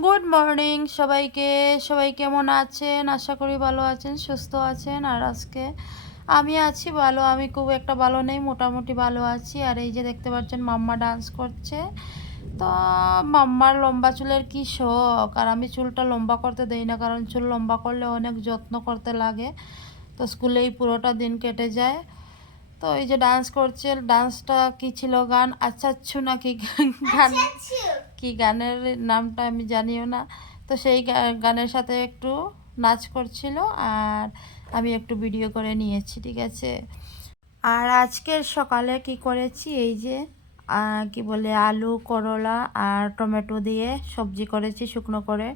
Good morning সবাইকে। সবাই কেমন আছেন? আশা করি ভালো আছেন, সুস্থ আছেন। আর আজকে আমি আছি ভালো। আমি খুব একটা ভালো নেই, মোটামুটি ভালো আছি। আর এই যে দেখতে পাচ্ছেন, মাম্মা ডান্স করছে। তো মাম্মার লম্বা চুলের কি শখ? আর আমি চুলটা লম্বা করতে দেই না, কারণ চুল লম্বা করলে অনেক যত্ন করতে লাগে। তো স্কুলেই পুরোটা দিন কেটে যায়। তো এই যে ডান্স করছে ডান্সটা কি ছিল গান? আচ্ছা আচ্ছু নাকি গান? কি গানের নামটা আমি জানিও না। তো সেই গানের সাথে একটু নাচ করছিল আর আমি একটু ভিডিও করে নিয়েছি, ঠিক আছে? আর আজকের সকালে কি করেছি? এই যে কি বলে, আলু, করলা আর টমেটো দিয়ে সবজি করেছি শুকনো করে।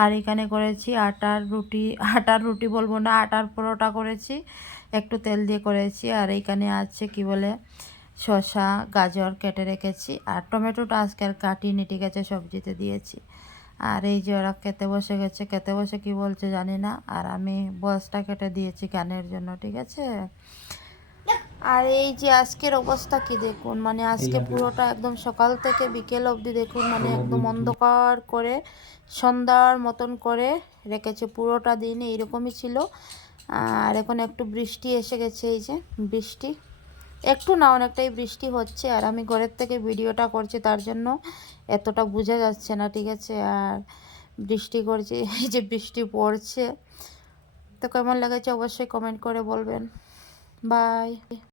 আর এখানে করেছি আটার রুটি আটার রুটি বলব না, আটার পরোটা করেছি। একটু তেল দিয়ে করেছি আর এইখানে আছে কি বলে শসা গাজর কেটে রেখেছি আর টমেটোটা আজকে আর কাটিনি ঠিক আছে সবজিতে দিয়েছি। আর এই যে ওরা খেতে বসে গেছে খেতে বসে কি বলছে জানি না। আর আমি বসটা কেটে দিয়েছি গানের জন্য ঠিক আছে? আর এই যে আজকের অবস্থা কি দেখুন মানে আজকে পুরোটা একদম সকাল থেকে বিকেল অবধি দেখুন মানে একদম অন্ধকার করে সন্ধ্যার মতন করে রেখেছে পুরোটা দিন এইরকমই ছিল। আর এখন একটু বৃষ্টি এসে গেছে এই যে বৃষ্টি। একটু না, অনেকটাই বৃষ্টি হচ্ছে আর আমি ঘরের থেকে ভিডিওটা করছি, তার জন্য এতটা বোঝা যাচ্ছে না, ঠিক আছে? আর বৃষ্টি করছে, এই যে বৃষ্টি পড়ছে। তো কেমন লেগেছে অবশ্যই কমেন্ট করে বলবেন। বাই